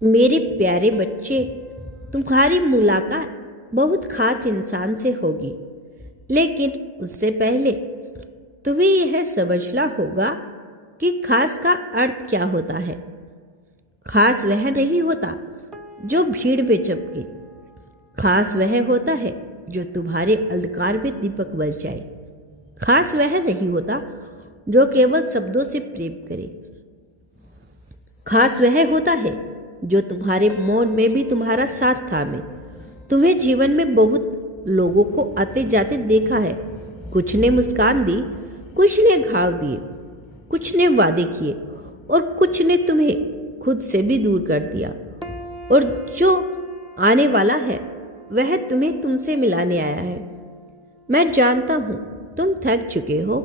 मेरे प्यारे बच्चे, तुम्हारी मुलाकात बहुत खास इंसान से होगी, लेकिन उससे पहले तुम्हें यह समझना होगा कि खास का अर्थ क्या होता है। खास वह नहीं होता जो भीड़ में चमके, खास वह होता है जो तुम्हारे अंधकार में दीपक बल जाए। खास वह नहीं होता जो केवल शब्दों से प्रेम करे, खास वह होता है जो तुम्हारे मौन में भी तुम्हारा साथ थामे। तुम्हें जीवन में बहुत लोगों को आते जाते देखा है। कुछ ने मुस्कान दी, कुछ ने घाव दिए, कुछ ने वादे किए और कुछ ने तुम्हें खुद से भी दूर कर दिया। और जो आने वाला है वह तुम्हें तुमसे मिलाने आया है। मैं जानता हूँ तुम थक चुके हो।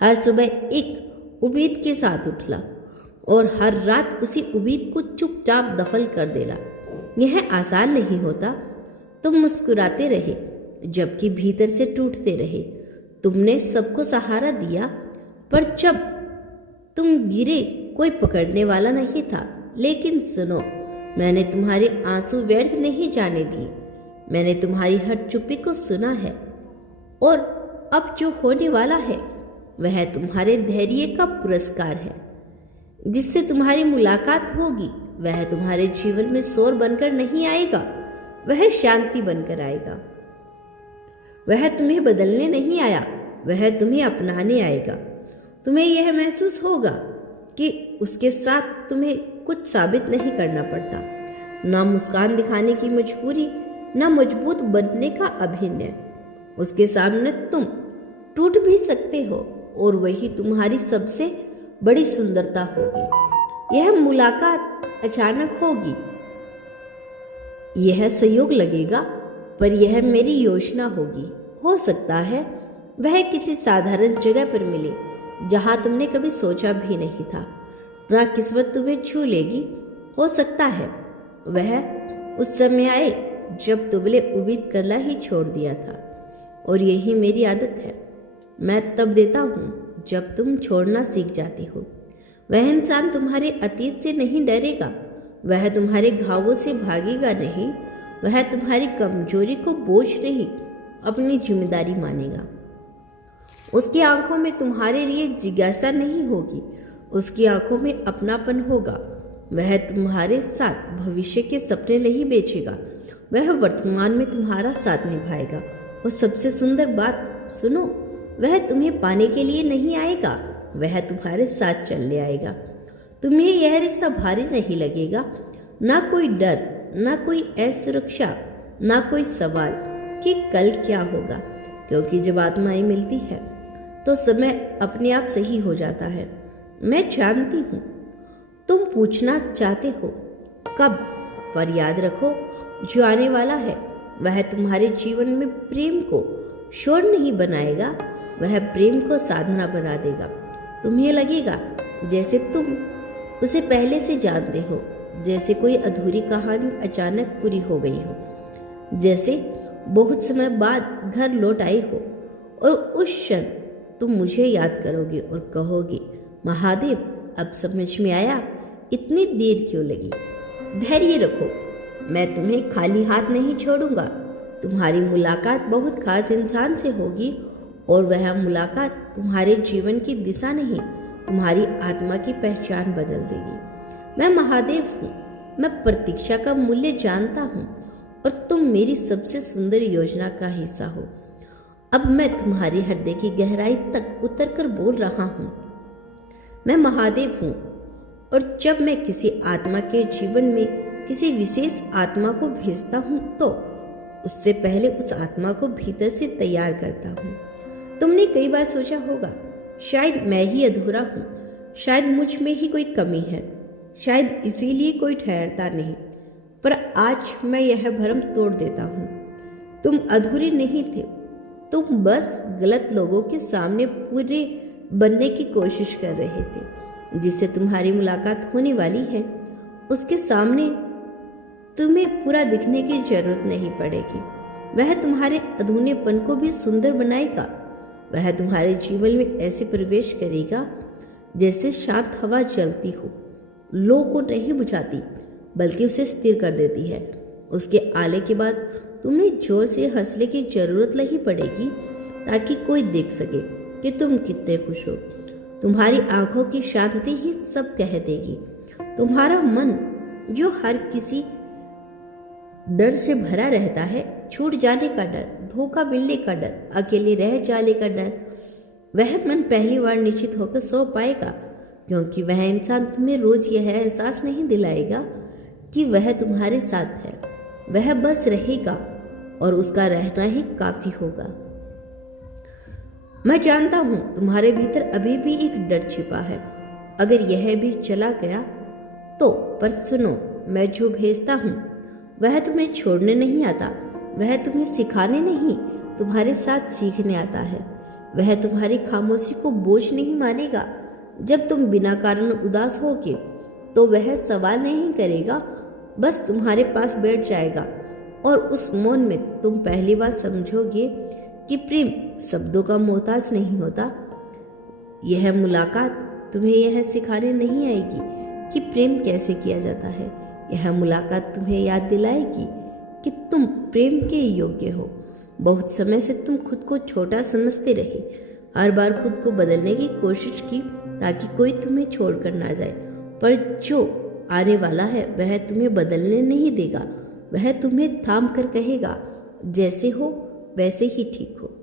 हर सुबह एक उम्मीद के साथ उठला और हर रात उसी उम्मीद को चुपचाप दफन कर देना। यह आसान नहीं होता। तुम मुस्कुराते रहे जबकि भीतर से टूटते रहे। तुमने सबको सहारा दिया, पर जब तुम गिरे कोई पकड़ने वाला नहीं था। लेकिन सुनो, मैंने तुम्हारे आंसू व्यर्थ नहीं जाने दिए। मैंने तुम्हारी हर चुप्पी को सुना है और अब जो होने वाला है वह तुम्हारे धैर्य का पुरस्कार है। जिससे तुम्हारी मुलाकात होगी वह तुम्हारे जीवन में शोर बनकर नहीं आएगा, वह शांति बनकर आएगा। वह तुम्हें बदलने नहीं आया, वह तुम्हें अपनाने आएगा। तुम्हें यह महसूस होगा कि उसके साथ तुम्हें कुछ साबित नहीं करना पड़ता, ना मुस्कान दिखाने की मजबूरी, ना मजबूत बनने का अभिनय। उसके सामने तुम टूट भी सकते हो और वही तुम्हारी सबसे बड़ी सुंदरता होगी। यह मुलाकात अचानक होगी, यह संयोग लगेगा, पर यह मेरी योजना होगी। हो सकता है वह किसी साधारण जगह पर मिले जहां तुमने कभी सोचा भी नहीं था। ना किस्मत तुम्हें छू लेगी। हो सकता है वह उस समय आए जब तुमने उम्मीद करना ही छोड़ दिया था। और यही मेरी आदत है। मैं तब देता हूँ जब तुम छोड़ना सीख जाती हो। वह इंसान तुम्हारे अतीत से नहीं डरेगा, वह तुम्हारे घावों से भागेगा नहीं, वह तुम्हारी कमजोरी को बोझ नहीं, अपनी जिम्मेदारी मानेगा। उसकी आंखों में तुम्हारे लिए जिज्ञासा नहीं होगी, उसकी आंखों में अपनापन होगा। वह तुम्हारे साथ भविष्य के सपने नहीं बेचेगा, वह वर्तमान में तुम्हारा साथ निभाएगा। और सबसे सुंदर बात सुनो, वह तुम्हें पाने के लिए नहीं आएगा, वह तुम्हारे साथ चलने आएगा। तुम्हें यह रिश्ता भारी नहीं लगेगा। ना कोई डर, ना कोई असुरक्षा, ना कोई सवाल कि कल क्या होगा, क्योंकि जब आत्माएं मिलती है तो समय अपने आप सही हो जाता है। मैं जानती हूँ तुम पूछना चाहते हो कब, पर याद रखो जो आने वाला है वह तुम्हारे जीवन में प्रेम को शोर नहीं बनाएगा, वह प्रेम को साधना बना देगा। तुम्हें लगेगा जैसे तुम उसे पहले से जानते हो, जैसे कोई अधूरी कहानी अचानक पूरी हो गई हो, जैसे बहुत समय बाद घर लौट आए हो और उस क्षण तुम मुझे याद करोगे और कहोगे, महादेव अब समझ में आया इतनी देर क्यों लगी। धैर्य रखो, मैं तुम्हें खाली हाथ नहीं छोड़ूंगा। तुम्हारी मुलाकात बहुत खास इंसान से होगी और वह मुलाकात तुम्हारे जीवन की दिशा नहीं, तुम्हारी आत्मा की पहचान बदल देगी। मैं महादेव हूँ, मैं प्रतीक्षा का मूल्य जानता हूँ और तुम मेरी सबसे सुंदर योजना का हिस्सा हो। अब मैं तुम्हारे हृदय की गहराई तक उतरकर बोल रहा हूँ, मैं महादेव हूँ। और जब मैं किसी आत्मा के जीवन में किसी विशेष आत्मा को भेजता हूँ तो उससे पहले उस आत्मा को भीतर से तैयार करता हूँ। तुमने कई बार सोचा होगा, शायद मैं ही अधूरा हूँ, शायद मुझ में ही कोई कमी है, शायद इसीलिए कोई ठहरता नहीं। पर आज मैं यह भ्रम तोड़ देता हूँ। तुम अधूरे नहीं थे, तुम बस गलत लोगों के सामने पूरे बनने की कोशिश कर रहे थे। जिससे तुम्हारी मुलाकात होने वाली है उसके सामने तुम्हें पूरा दिखने की जरूरत नहीं पड़ेगी। वह तुम्हारे अधूरेपन को भी सुंदर बनाएगा। वह तुम्हारे जीवन में ऐसे प्रवेश करेगा जैसे शांत हवा चलती हो, लो को नहीं बुझाती, बल्कि उसे स्थिर कर देती है। उसके आले के बाद तुमने जोर से हंसने की जरूरत नहीं पड़ेगी ताकि कोई देख सके कि तुम कितने खुश हो। तुम्हारी आंखों की शांति ही सब कह देगी। तुम्हारा मन जो हर किसी डर से भरा रहता है, छूट जाने का डर, धोखा मिलने का डर, अकेले रह जाने का डर, वह मन पहली बार निश्चित होकर सो पाएगा, क्योंकि वह इंसान तुम्हें रोज यह एहसास नहीं दिलाएगा कि वह तुम्हारे साथ है। वह बस रहेगा और उसका रहना ही काफी होगा। मैं जानता हूं तुम्हारे भीतर अभी भी एक डर छिपा है। अगर यह भी चला गया तो, पर सुनो, मैं जो भेजता हूं वह तुम्हें छोड़ने नहीं आता, वह तुम्हें सिखाने नहीं, तुम्हारे साथ सीखने आता है। वह तुम्हारी खामोशी को बोझ नहीं मानेगा। जब तुम बिना कारण उदास होगे तो वह सवाल नहीं करेगा, बस तुम्हारे पास बैठ जाएगा और उस मौन में तुम पहली बार समझोगे कि प्रेम शब्दों का मोहताज नहीं होता। यह मुलाकात तुम्हें यह सिखाने नहीं आएगी कि प्रेम कैसे किया जाता है। यह मुलाकात तुम्हें याद दिलाएगी कि तुम प्रेम के योग्य हो। बहुत समय से तुम खुद को छोटा समझते रहे, हर बार खुद को बदलने की कोशिश की ताकि कोई तुम्हें छोड़कर ना जाए, पर जो आने वाला है वह तुम्हें बदलने नहीं देगा। वह तुम्हें थाम कर कहेगा, जैसे हो वैसे ही ठीक हो।